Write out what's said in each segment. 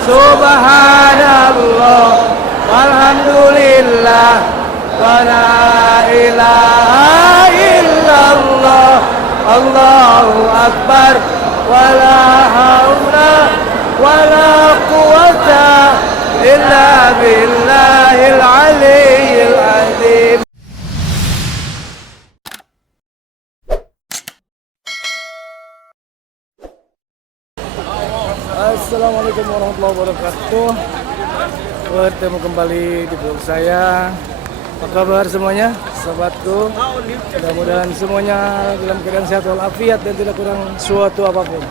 Subhanallah, walhamdulillah, wa la ilaha illallah, Allahu akbar, wa la haula wa la quwata illa billahil aliyyil azim. Assalamualaikum warahmatullahi wabarakatuh. Bertemu kembali di vlog saya. Apa kabar semuanya, sahabatku? Mudah-mudahan semuanya dalam keadaan sehat walafiat dan tidak kurang suatu apapun.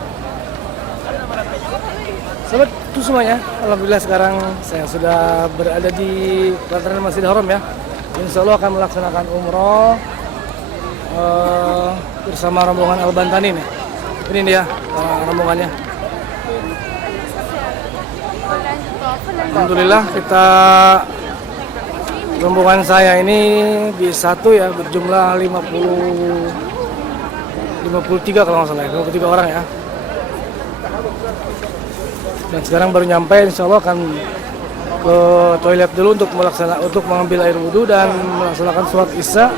Sahabatku semuanya, alhamdulillah sekarang saya sudah berada di pelataran Masjidil Haram ya. Insya Allah akan melaksanakan umroh bersama rombongan Al-Bantani nih. Ini dia rombongannya. Alhamdulillah kita rombongan saya ini bis satu ya, berjumlah 53 kalau nggak salah ya, 53 orang ya. Dan sekarang baru nyampe, insya Allah akan ke toilet dulu untuk mengambil air wudhu dan melaksanakan sholat isya.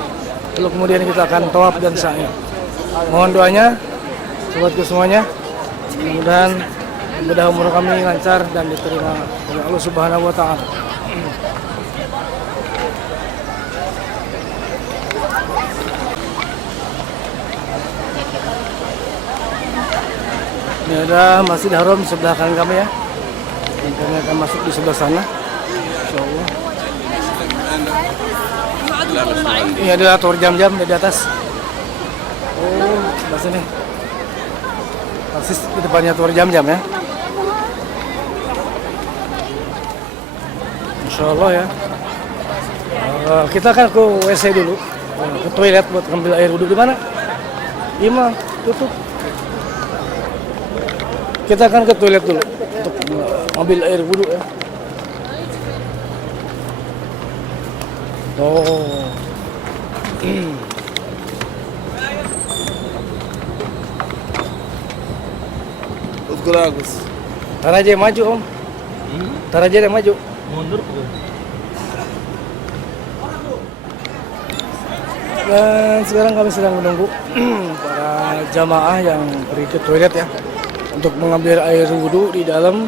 Lalu kemudian kita akan tawaf dan sa'i. Mohon doanya sobatku semuanya, mudah-mudahan ibadah umroh kami lancar dan diterima oleh Allah Subhanahu wa taala. Ini ada Masjidil Haram sebelah kanan kami ya. Dan kami akan masuk di sebelah sana. Insyaallah. Ini adalah tower jam-jam di atas. Oh, sebelah sini. Persis di depannya tower jam-jam ya. Insya Allah ya. Kita akan ke WC dulu, ke toilet buat ambil air wudhu. Di mana? Ima, tutup. Kita akan ke toilet dulu untuk ambil air wudhu ya. Oh. Bagus. Tar aja yang maju om. Tar aja yang maju. Mundur pun. Dan sekarang kami sedang menunggu para jamaah yang pergi ke toilet ya, untuk mengambil air wudhu di dalam.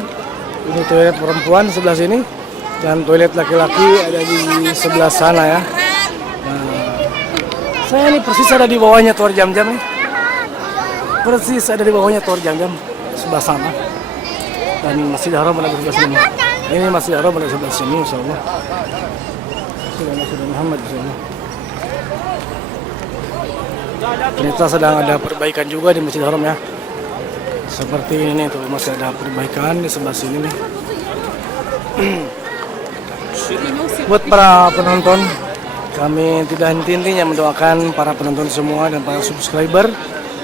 Ini toilet perempuan sebelah sini dan toilet laki-laki ada di sebelah sana ya. Nah, saya ini persis ada di bawahnya tower jam-jam nih. Persis ada di bawahnya tower jam-jam sebelah sana. Dan Masjidil Haram ada di sebelah sini. Ini Masjidil Haram ada di sebelah sini, insyaallah. Sudah Muhammad insyaallah. Ternyata sedang ada perbaikan juga di Masjidil Haram ya. Seperti ini tuh, masih ada perbaikan di sebelah sini nih. Buat para penonton, kami tidak henti-hentinya mendoakan para penonton semua dan para subscriber.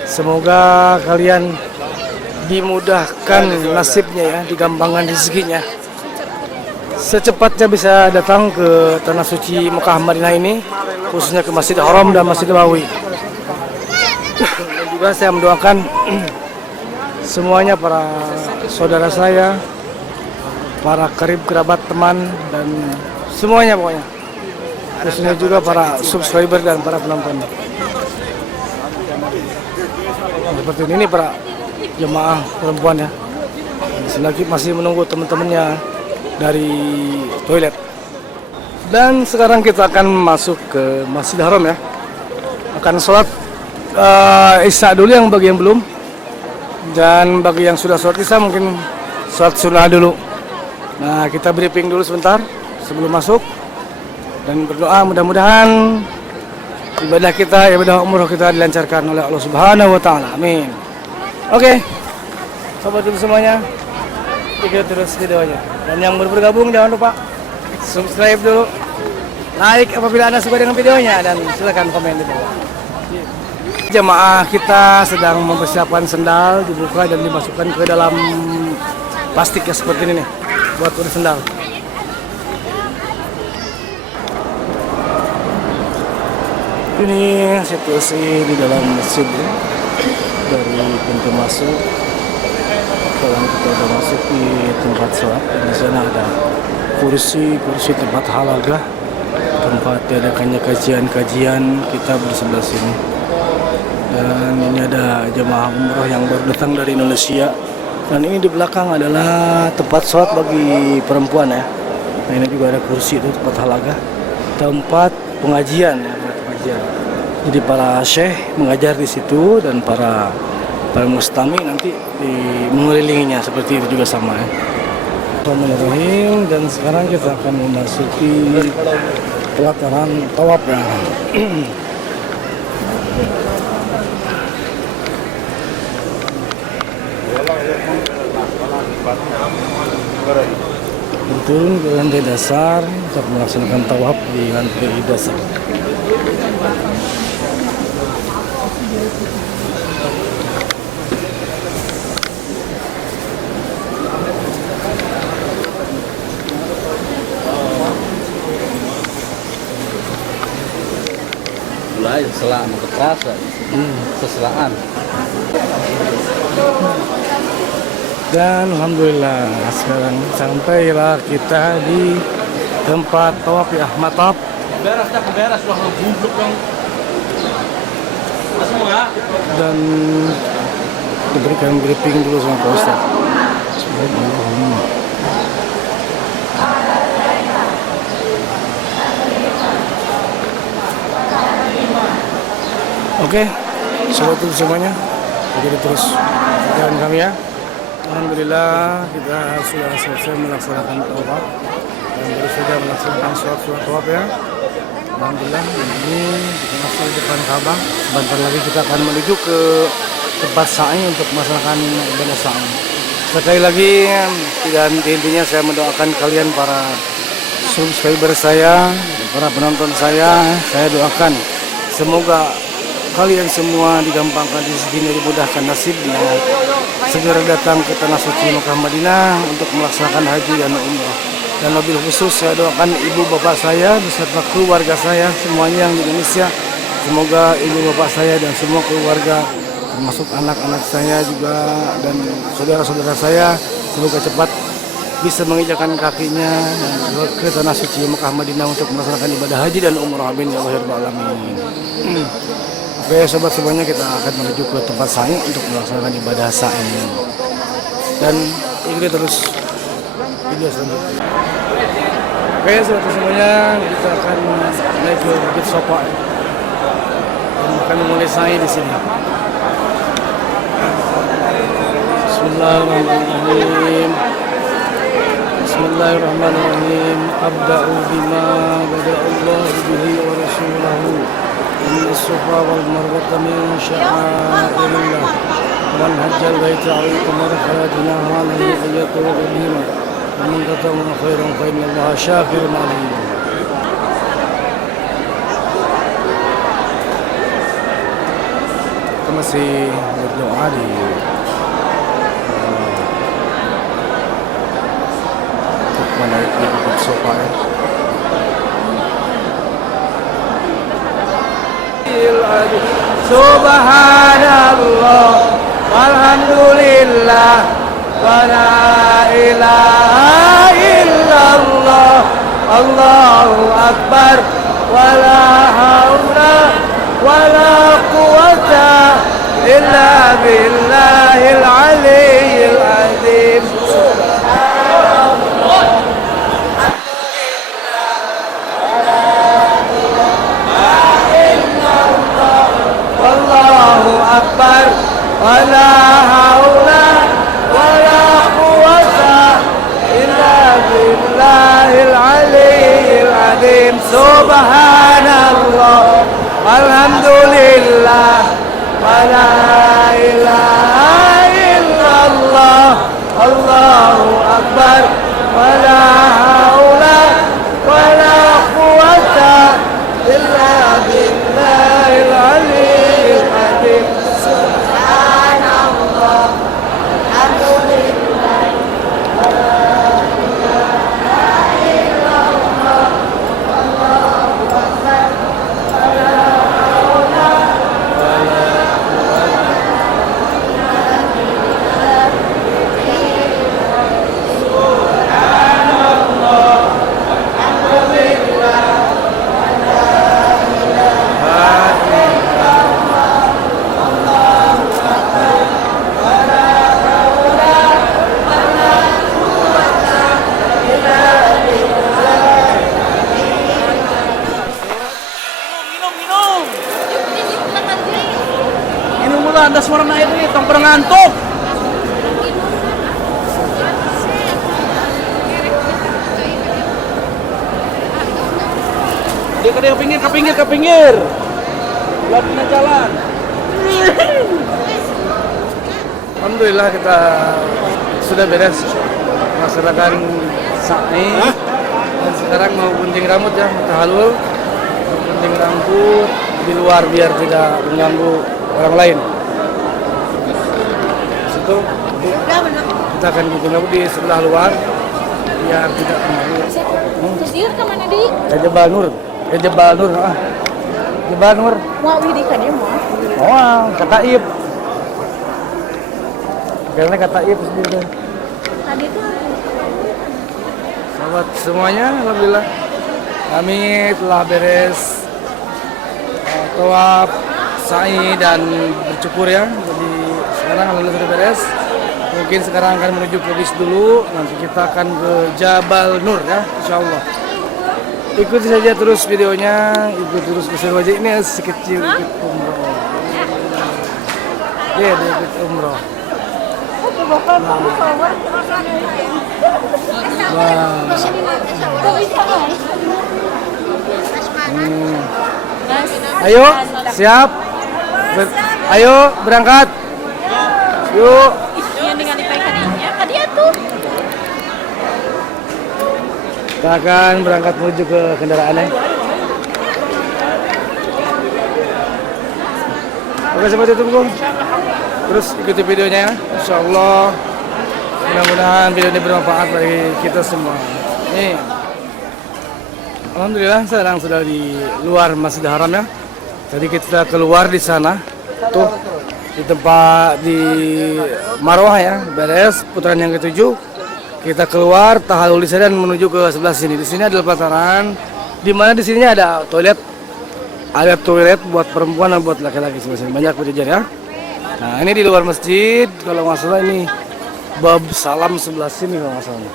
Semoga kalian dimudahkan nasibnya ya, digampangkan rezekinya. Secepatnya bisa datang ke tanah suci Mekah Madinah ini, khususnya ke Masjidil Haram dan Masjidil Nabawi. Dan juga saya mendoakan semuanya, para saudara saya, para karib kerabat teman dan semuanya pokoknya. Khususnya juga para subscriber dan para penonton. Seperti ini para jemaah perempuan ya. Selagi masih menunggu teman-temannya dari toilet. Dan sekarang kita akan masuk ke Masjidil Haram ya. Akan sholat isya dulu yang bagi yang belum. Dan bagi yang sudah sholat isya mungkin sholat sunnah dulu. Nah, kita briefing dulu sebentar sebelum masuk. Dan berdoa mudah-mudahan ibadah kita, ibadah umroh kita dilancarkan oleh Allah Subhanahu wa taala. Amin. Oke. Sobat itu semuanya, ikuti terus videonya. Dan yang baru bergabung jangan lupa subscribe dulu, like apabila Anda suka dengan videonya, dan silakan komen di bawah. Jemaah kita sedang mempersiapkan sendal, dibuka dan dimasukkan ke dalam plastik ya, seperti ini nih, buat urus sendal. Ini situasi di dalam masjid ya. Dari pintu masuk, sekarang kita sudah masuk di tempat sholat. Di sana ada kursi tempat halaga, tempat diadakannya kajian kitab di sebelah sini. Dan ini ada jemaah umroh yang baru datang dari Indonesia. Dan ini di belakang adalah tempat sholat bagi perempuan ya. Nah, ini juga ada kursi itu tempat halaga, tempat pengajian ya, tempat pengajian. Jadi para syekh mengajar di situ dan para mustami nanti mengelilinginya seperti itu juga sama ya. Bismillahirrahmanirrahim, dan sekarang kita akan memasuki pelataran tawaf ya. Turun ke lantai dasar untuk melaksanakan tawaf di lantai dasar. Mulai selang terasa, seselaan. Dan alhamdulillah sekarang sampailah kita di tempat tawaf ya, mataf. Beres, wah gublok dong. Semua. Dan diberikan briefing dulu sama Pak Ustaz. Oke, sobat itu semuanya. Jadi terus jalan kami ya. Alhamdulillah kita sudah selesai melaksanakan tawaf dan baru saja melaksanakan sholat tawaf ya. Alhamdulillah ini kita masuk di depan Ka'bah. Sebentar lagi kita akan menuju ke tempat sa'i untuk melaksanakan ibadah sa'i. Sekali lagi dan intinya saya mendoakan kalian para subscriber saya, para penonton saya doakan semoga kalian semua digampangkan rezeki, dimudahkan nasibnya, segera datang ke tanah suci Mekah Madinah untuk melaksanakan haji dan umrah. Dan lebih khusus saya doakan ibu bapak saya beserta keluarga saya semuanya yang di Indonesia. Semoga ibu bapak saya dan semua keluarga, termasuk anak-anak saya juga dan saudara-saudara saya, semoga cepat bisa menginjakkan kakinya ke tanah suci Mekah Madinah untuk melaksanakan ibadah haji dan umrah. Amin ya Allah ya Rabbal alamin. Oke sobat semuanya, kita akan menuju ke tempat sa'i untuk melaksanakan ibadah sa'i. Dan ikuti terus video selanjutnya. Oke sobat semuanya, kita akan naik ke Bukit Sofa dan akan memulai sa'i di sini. Bismillahirrahmanirrahim. Bismillahirrahmanirrahim. Abda'u bima bada'allahu bihi wa rasulahu. إن الصفا والمروة من شعائر الله ومن حج البيت أو اعتمر فلا جناح عليه أن يطوف بهما ومن تطوع خيرا فإن الله شاكر عليم. Kita masih berdoa di untuk menaiki Bukit Sofa ya. Subhanallah walhamdulillah wa la ilaha illallah Allahu akbar wa la haula wa la quwata illa billahil aliyyil azim. Akbar wala haula wala quwwata illa billahil aliyyil azim. Subhanallah walhamdulillah wala ilaha illallah Allahu akbar wala haula wala quwwata illa billahil aliyyil azim. Anda suara naik ini, tong pada ngantuk. Dia ke pinggir. Lalu jalan. Alhamdulillah kita sudah beres melaksanakan sa'i dan sekarang mau gunting rambut ya, tahalul, gunting rambut di luar biar tidak mengganggu orang lain. Situ kita akan gunting rambut di sebelah luar biar tidak mengganggu. Terus dia kemana di? Jabal Nur, Jabal Nur, Jabal Nur. Wah, widi kan dia mau. Oh, kata Ib. Karena kata Ib sendiri. Tadi tuh Sahabat semuanya, alhamdulillah kami telah beres tawaf, sa'i dan bercukur ya. Jadi sekarang alhamdulillah sudah beres. Mungkin sekarang akan menuju ke bis dulu. Nanti kita akan ke Jabal Nur ya, insyaallah. Ikuti saja terus videonya, ikuti terus keseru aja. Ini sekecil ikut umroh. Dia ikut umroh. Ayo, siap. Ayo berangkat. Yuk. yang dengan dipaikannya ke dia tuh. Kita akan berangkat menuju ke kendaraannya. Oke, seperti itu, Bung. Terus ikuti videonya ya. Insyaallah mudah-mudahan video ini bermanfaat bagi kita semua. Nih. Alhamdulillah sekarang sudah di luar Masjidil Haram ya. Jadi kita keluar di sana. Tuh di tempat di Marwah ya, beres putaran yang ketujuh. Kita keluar tahalul di sana dan menuju ke sebelah sini. Di sini adalah pelataran di mana di sini ada toilet. Ada toilet buat perempuan dan buat laki-laki sebenarnya. Banyak berjejer ya. Nah, ini di luar masjid, kalau nggak salah ini bab salam sebelah sini kalau nggak salah.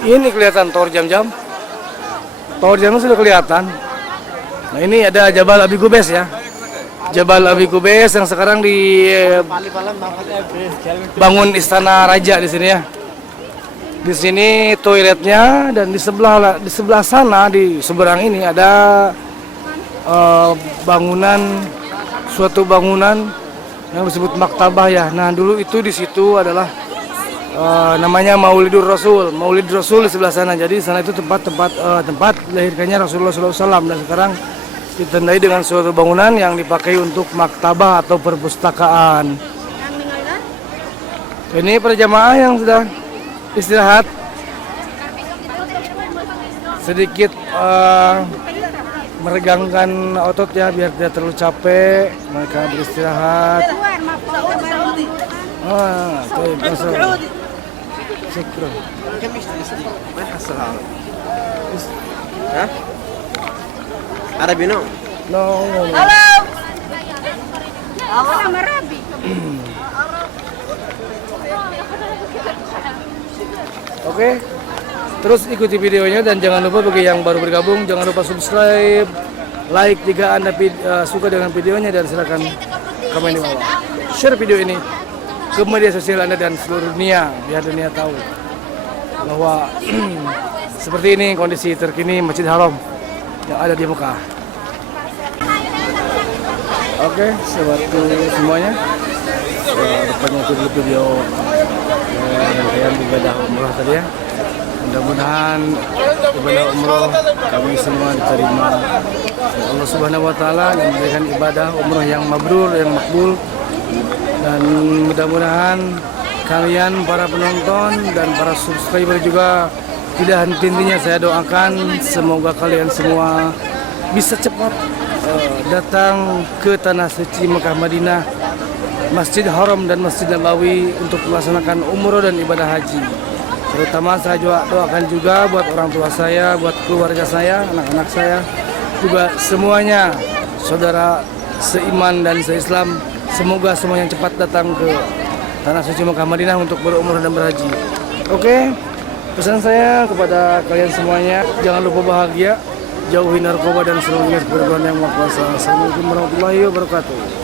Ini kelihatan tower jam-jam. Tower jam sudah kelihatan. Nah, ini ada Jabal Abi Qubais ya. Jabal Abi Qubais yang sekarang bangun istana raja di sini ya. Di sini toiletnya dan di sebelah sana di seberang ini ada suatu bangunan yang disebut maktabah ya. Nah, dulu itu di situ adalah namanya Maulidur Rasul. Maulid Rasul di sebelah sana. Jadi sana itu tempat lahirkannya Rasulullah SAW dan sekarang ditandai dengan suatu bangunan yang dipakai untuk maktabah atau perpustakaan. Ini para jamaah yang sudah istirahat sedikit meregangkan otot ya biar tidak terlalu capek, mereka beristirahat. Syukran. Arabi no? No. Halo. Aku nama Rabi. Oke. Terus ikuti videonya dan jangan lupa bagi yang baru bergabung jangan lupa subscribe, like jika Anda suka dengan videonya dan silakan komen di bawah. Share video ini ke media sosial Anda dan seluruh dunia biar dunia tahu bahwa seperti ini kondisi terkini Masjidil Haram yang ada di Mekah. Oke, sahabatku semuanya. Depannya itu dulu video yang ibadah umrah tadi ya. Mudah-mudahan ibadah umroh kami semua diterima oleh Allah Subhanahu wa taala dan memberikan ibadah umroh yang mabrur, yang makbul. Dan mudah-mudahan kalian para penonton dan para subscriber juga tidak henti-hentinya saya doakan semoga kalian semua bisa cepat datang ke tanah suci Mekah Madinah, Masjid Haram dan Masjid Nabawi untuk melaksanakan umroh dan ibadah haji. Terutama saya juga doakan juga buat orang tua saya, buat keluarga saya, anak-anak saya, juga semuanya saudara seiman dan seislam. Semoga semuanya cepat datang ke tanah suci Mekah Madinah untuk berumrah dan berhaji. Oke, pesan saya kepada kalian semuanya, jangan lupa bahagia, jauhi narkoba dan seluruh jenis perbuatan yang maha kuasa. Assalamualaikum warahmatullahi wabarakatuh.